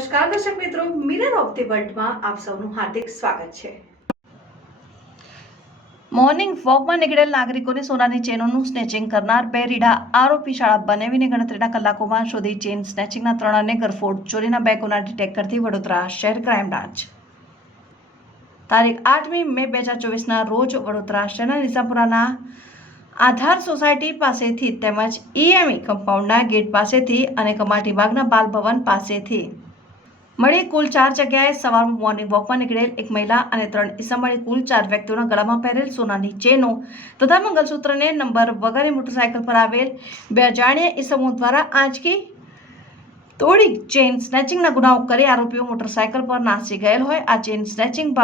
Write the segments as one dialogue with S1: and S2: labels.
S1: નમસ્કાર, દર્શક મિત્રો. મિરર ઓફ ધી વર્લ્ડમાં આપ સૌનું હાર્દિક સ્વાગત છે.
S2: મોર્નિંગ વોકમાં નીકળેલ નાગરિકોની સોનાની ચેનોનું સ્નેચિંગ કરનાર બે રીડા આરોપી શાળા બનાવીને ગણતરીના કલાકોમાં શોધી ચેન સ્નેચિંગના ત્રણ અને ગરફોડ ચોરીના બે ગુના ડિટેક્ટ કરતી વડોદરા શહેર ક્રાઇમ બ્રાન્ચ તારીખ આઠમી મે બે હજાર ચોવીસના રોજ વડોદરા શહેરના નિઝામપુરાના આધાર સોસાયટી પાસેથી તેમજ ઈએમઈ કમ્પાઉન્ડના ગેટ પાસેથી અને કમાટી બાગના બાલ ભવન પાસેથી મળી કુલ ચાર જગ્યાએ સવારમાં મોર્નિંગ વોકમાં નીકળેલ એક મહિલા અને ત્રણ ઈસમ મળી કુલ ચાર વ્યક્તિઓના ગળામાં પહેરેલ સોનાની ચેનો તથા મંગલસૂત્રને નંબર વગેરે મોટરસાયકલ પર આવેલ બે અજાણ્યા ઇસમો દ્વારા આંચકી તોડી ચેન સ્નેચિંગના ગુનાઓ કરી આરોપીઓ મોટરસાયકલ પર નાસી ગયેલ હોય. આ ચેન સ્નેચિંગ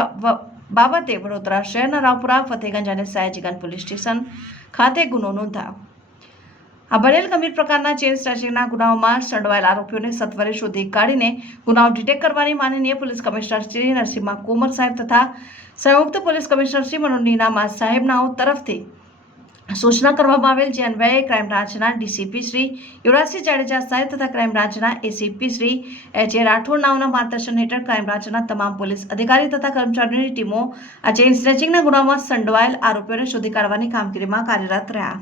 S2: બાબતે વડોદરા શહેરના રાવપુરા ફતેગંજ અને સયાજીગંજ પોલીસ સ્ટેશન ખાતે ગુનો નોંધાયો. આ બનેલ ગંભીર પ્રકારના ચેન સ્નેચિંગના ગુનાઓમાં સંડોવાયેલ આરોપીઓને સત્વરે શોધી કાઢીને ગુનાઓ ડિટેક્ટ કરવાની માનનીય પોલીસ કમિશનર શ્રી નરસિંહા કુમર સાહેબ તથા સંયુક્ત પોલીસ કમિશનર શ્રી મનોજ નીનામા સાહેબનાઓ તરફથી સૂચના કરવામાં આવેલ જે અન્વયે ક્રાઇમ બ્રાન્ચના ડીસીપી શ્રી યુવરાજસિંહ જાડેજા સાહેબ તથા ક્રાઇમ બ્રાન્ચના ACP Shri H A Rathod નાઓના માર્ગદર્શન હેઠળ ક્રાઇમ બ્રાન્ચના તમામ પોલીસ અધિકારી તથા કર્મચારીઓની ટીમો આ ચેઇન સ્નેચિંગના ગુનામાં સંડવાયેલ આરોપીઓને શોધી કાઢવાની કામગીરીમાં કાર્યરત રહ્યા.